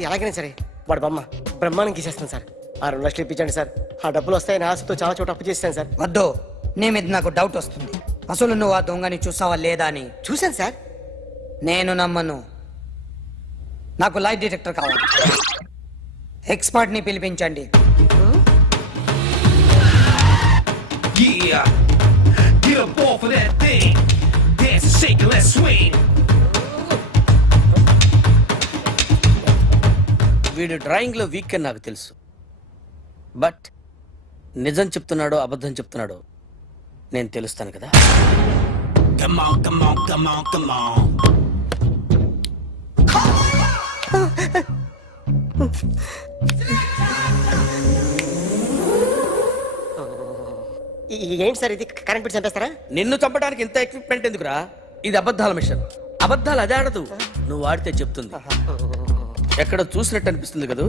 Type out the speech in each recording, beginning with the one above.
నుంచి ఎలాగైనా సరే వాడు బొమ్మ బ్రహ్మాండం గీసేస్తాను సార్. ఆ 2 లక్షలు ఇప్పించండి సార్. ఆ డబ్బులు వస్తాయని ఆశతో చాలా చోట అప్పు చేస్తాను సార్. వద్దు, నీ మీద నాకు డౌట్ వస్తుంది. అసలు నువ్వు ఆ దొంగని చూసావా లేదా అని. చూశాను సార్. నేను నమ్మను. నాకు లైట్ డిటెక్టర్ కావాలి. ఎక్స్పర్ట్ ని పిలిపించండి. Yeah, get up off of that thing. Dance and shake and let's swing. వీడు డ్రాయింగ్ లో వీక్ అని నాకు తెలుసు. బట్ నిజం చెప్తున్నాడో అబద్ధం చెప్తున్నాడో నేను తెలుస్తాను కదా. Come on, come on, come on, come on. ఏంటి సార్ ఇది? కరెంట్ బిల్ చంపేస్తారా? నిన్ను చంపడానికి ఇంత ఎక్విప్మెంట్ ఎందుకురా? ఇది అబద్ధాల మిషన్. అబద్ధాలు అదే ఆడదు, నువ్వు ఆడితే చెప్తుంది. ఎక్కడ చూసినట్టు అనిపిస్తుంది కదూ,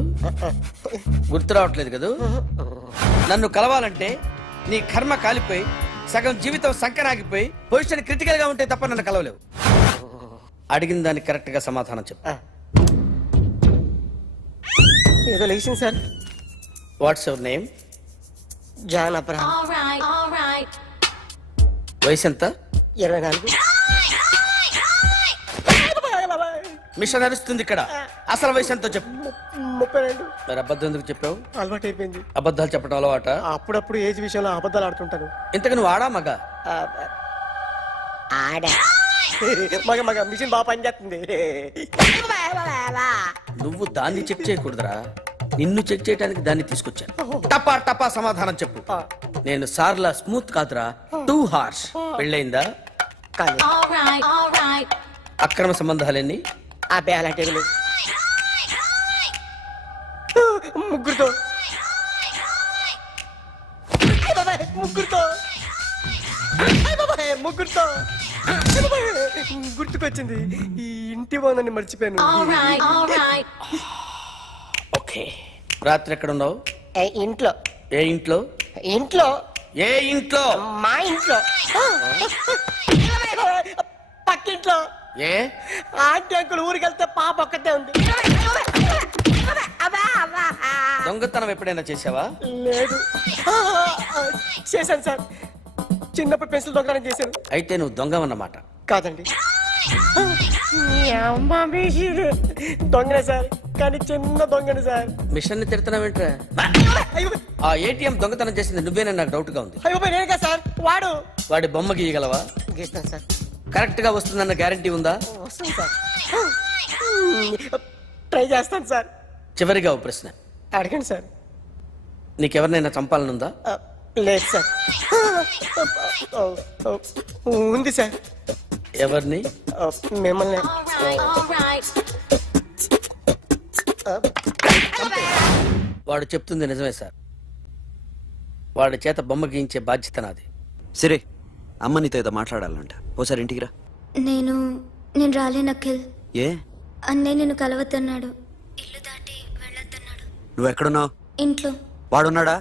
గుర్తు రావట్లేదు కదూ. నన్ను కలవాలంటే నీ కర్మ కాలిపోయి సగం జీవితం సంకరాగిపోయి పొజిషన్ క్రిటికల్ గా ఉంటే తప్ప నన్ను కలవలేవు. అడిగిన దానికి కరెక్ట్ గా సమాధానం చెప్పు. ఏదో లేచింది sir. What's your name? John Abraham. వయసు ఎంత? 24. మిషన్ నడుస్తుంది ఇక్కడ. అసలు వయసు ఎంతో చెప్పు. 32. మరి అబద్ధం ఎందుకు చెప్పావు? అలవాటు అయిపోయింది. అబద్ధాలు చెప్పడం అలవాట? అప్పుడప్పుడు ఏజ్ విషయంలో అబద్ధాలు ఆడుతుంటాను. ఇంతకు నువ్వు ఆడా మగ? ఆడా. మగ మిషన్ బాగా పనిచేస్తుంది. నువ్వు దాన్ని చెక్ చేయకూడదురా, నిన్ను చెక్ చేయడానికి దాన్ని తీసుకొచ్చాను. టపా టపా సమాధానం చెప్పు. నేను సార్లా స్మూత్ కాదురా, టూ హార్ష్. పెళ్ళయిందా? అక్రమ సంబంధాలన్నీ? అబ్బే అలాంటి ముగ్గురుతో ముగ్గురుతో గుర్తుకొచ్చింది. ఈ ఇంటి బాగుందని మర్చిపోయాను. ఓకే. రాత్రి ఎక్కడ ఉన్నావు? ఇంట్లో. ఏ ఇంట్లో? ఇంట్లో. ఏ ఇంట్లో? మా ఇంట్లో. పక్కింట్లో. ఏ ఆంటీ అంకుల్ ఊరికి వెళ్తే పాప ఒక్కతే ఉంది. దొంగతనం ఎప్పుడైనా చేసావా? లేదు. చేశాను సార్. చిన్నప్పుడు పెన్సిల్ దొంగతనం చేశాను. అయితే నువ్వు దొంగవన్నమాట. కాదండి, దొంగనే సార్, కానీ చిన్న దొంగని సార్. మిషన్ ని తిడుతున్నావేంట్రా? ఆ ఏటీఎం దొంగతనం చేసింది నువ్వేనని నాకు డౌట్ గా ఉంది. అయ్యో నేనే సార్. వాడి బొమ్మ గీయగలవా? గీస్తాను సార్. కరెక్ట్ గా వస్తుందన్న గ్యారంటీ ఉందా? వస్తుంది సార్. ట్రై చేస్తాను సార్. చివరిగా ఓ ప్రశ్న అడగండి సార్. నీకెవరినైనా చంపాలనుందా? లేదు సార్. ఉంది సార్. ఎవరిని? మిమ్మల్ని. వాడు చెప్తుంది నిజమే సార్. వాడి చేత బొమ్మ గీయించే బాధ్యత నాది. సరే, అమ్మ నీతో ఏదో మాట్లాడాలంట. ఓసారి ఇంటికి రా. నేను రాలేను అఖిల్. ఏ? అన్నయ్య నిన్ను కలవద్దన్నాడు. ఇల్లు దాటి వెళ్ళొద్దన్నాడు. నువ్వు ఎక్కడున్నావు? ఇంట్లో. వాడున్నాడా?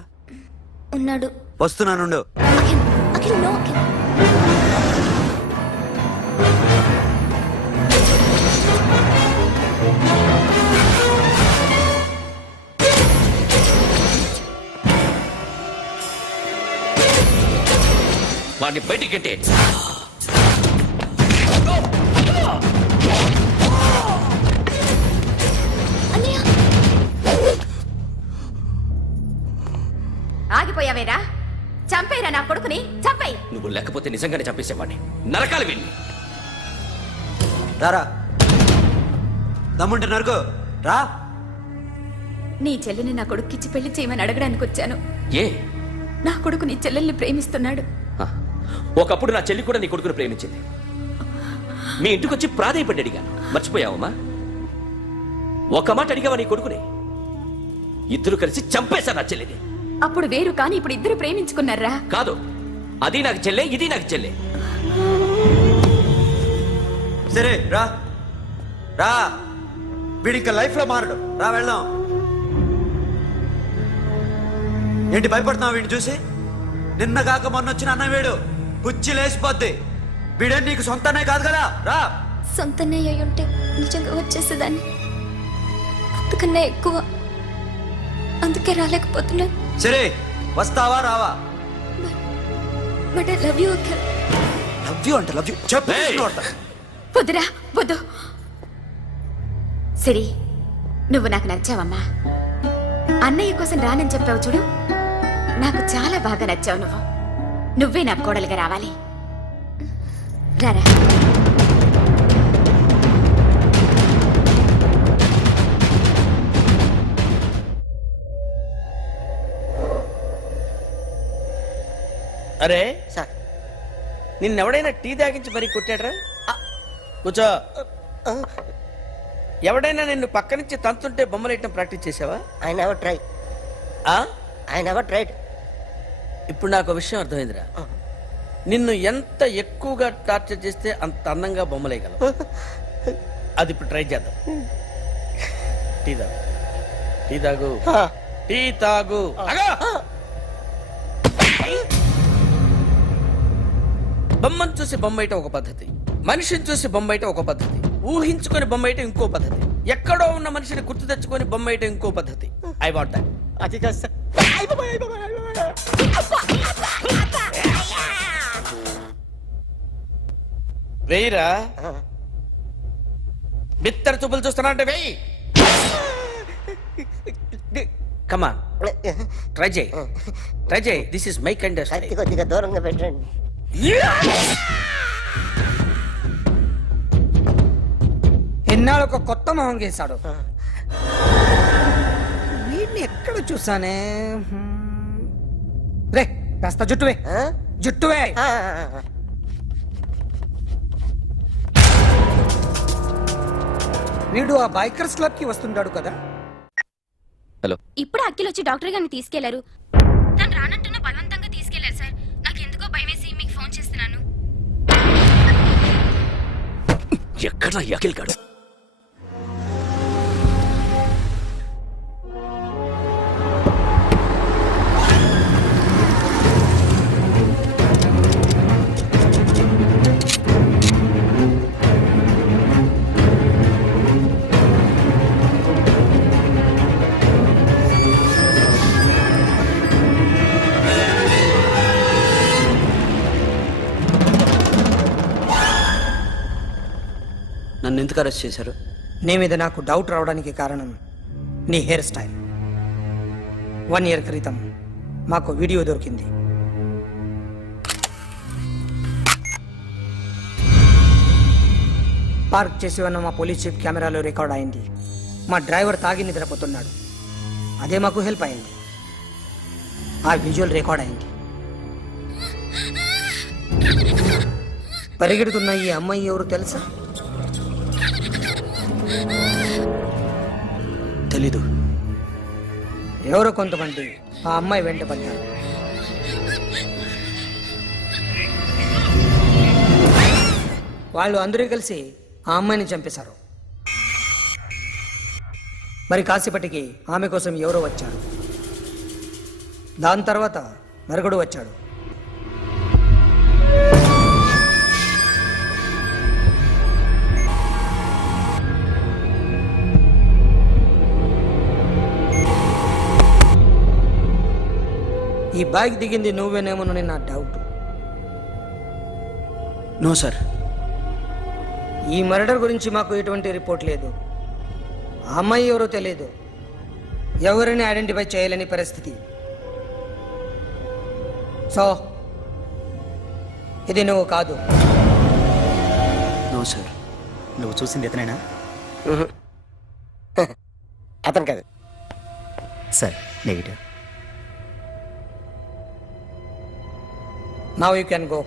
ఉన్నాడు. వస్తున్నానుండు. అఖిల్, అఖిల్, నో అఖిల్. వాడిని బయటికి గెట్టే. ఆగిపోయావేరా? చంపేరా నా కొడుకుని, చంపేయ్. నువ్వు లేకపోతే నిజంగానే చంపేసేవాడిని. నరకాలి వీడిని. రారా, దమ్ముంటే నరకు రా. నీ చెల్లిని నా కొడుక్కిచ్చి పెళ్లి చేయమని అడగడానికి వచ్చాను. ఏ? నా కొడుకు నీ చెల్లెల్ని ప్రేమిస్తున్నాడు. ఒకప్పుడు నా చెల్లి కూడా నీ కొడుకును ప్రేమించింది. మీ ఇంటికి వచ్చి ప్రాధేయపడి అడిగాను, మర్చిపోయావమ్మా? ఒక మాట అడిగావా నీ కొడుకుని? ఇద్దరు కలిసి చంపేశారు నా చెల్లిని. అప్పుడు వేరు, కానీ ఇప్పుడు ఇద్దరు ప్రేమించుకున్నారా? కాదు, అది నాకు చెల్లె, ఇది నాకు చెల్లె. సరే రా రా, వీడి ఇంకా లైఫ్ లో మారడు. రా వెళ్దాం. ఏంటి భయపడుతున్నావు వీడిని చూసి? నిన్న కాక మొన్న వచ్చిన అన్న వీడు పుచ్చి లేచిపోద్ది. వీడే నీకు సొంతనే కాదు కదా. రా. సొంతనే అయి ఉంటే నిజంగా వచ్చేసేదాన్ని. అంతకన్నా ఎక్కువ. అందుకే రాలేకపోతున్నాను. సరే వస్తావా రావా? But I love you Akhil. Love you అంటే లవ్ యూ చెప్పు. వద్దురా వద్దు. సిరి, నువ్వు నాకు నచ్చావమ్మా. అన్నయ్య కోసం రానని చెప్పావు చూడు, నాకు చాలా బాగా నచ్చావు. నువ్వే నా కోడలుగా రావాలి. రారా. అరే, సార్ నిన్నెవడైనా టీ తాగించి మరీ కొట్టాడ్రా? కూర్చో. ఎవడైనా నిన్ను పక్క నుంచి తంతుంటే బొమ్మలేయటం ప్రాక్టీస్ చేసావా? I never try. ఆ? I never tried. ఇప్పుడు నాకు విషయం అర్థమైందిరా. నిన్ను ఎంత ఎక్కువగా టార్చర్ చేస్తే అంత అందంగా బొమ్మలేయగలవు. అది ఇప్పుడు ట్రై చేద్దాం. టీ తాగు, టీ తాగు, టీ తాగు. అగా! బొమ్మను చూసి బొమ్మేయటం ఒక పద్ధతి, మనిషిని చూసి బొమ్మేయటం ఒక పద్ధతి, ఊహించుకొని బొమ్మేయటం ఇంకో పద్ధతి, ఎక్కడో ఉన్న మనిషిని గుర్తు తెచ్చుకొని బొమ్మేయటం ఇంకో పద్ధతి. I want that. అది కాదు సార్. వెయ్యిరా. బిత్తర చూపులు చూస్తున్నా అంటే వెయ్యి. కమాన్, ట్రై చేయి, ట్రై చేయి. This is my kind of కత్తి కొద్దిగా దూరంగా పెట్టండి. ఎన్నాళ్ళు ఒక కొత్త మొహం గీశాడు. వీడిని ఎక్కడ చూసానే? రే కాస్త జుట్టువే, జుట్టువే. వీడు ఆ బైకర్స్ క్లబ్ కి వస్తుంటాడు కదా. ఇప్పుడు అఖిల్ వచ్చి డాక్టర్ గారిని తీసుకెళ్లారు. తను రానంటున్న బలవంతంగా తీసుకెళ్లారు సార్. నాకు ఎందుకో భయం వేసి మీకు ఫోన్ చేస్తున్నాను. ఎక్కడ అఖిల్ గాడు? నన్ను ఎందుకు అరెస్ట్ చేశారు? నీ మీద నాకు డౌట్ రావడానికి కారణం నీ హెయిర్ స్టైల్. 1 year క్రితం మాకు వీడియో దొరికింది. పార్క్ చేసి ఉన్న మా పోలీస్ జీప్ కెమెరాలో రికార్డ్ అయింది. మా డ్రైవర్ తాగి నిద్రపోతున్నాడు. అదే మాకు హెల్ప్ అయింది. ఆ విజువల్ రికార్డ్ అయింది. పరిగెడుతున్న ఈ అమ్మాయి ఎవరు తెలుసా? తెలీదు. ఎవరో కొంతమంది ఆ అమ్మాయి వెంట పడ్డారు. వాళ్ళు అందరూ కలిసి ఆ అమ్మాయిని చంపేశారు. మరి కాసేపటికి ఆమె కోసం ఎవరో వచ్చారు. దాని తర్వాత మరొకడు వచ్చాడు. ఈ బైక్ దిగింది నువ్వేనేమోనని నా డౌట్. No sir. ఈ మర్డర్ గురించి మాకు ఎటువంటి రిపోర్ట్ లేదు. ఆ అమ్మాయి ఎవరో తెలియదు. ఎవరిని ఐడెంటిఫై చేయలేని పరిస్థితి. సో ఇది నువ్వు కాదు. No sir. నువ్వు చూసింది ఎతనేనా? అతను కాదు సార్. Negative. Now you can go.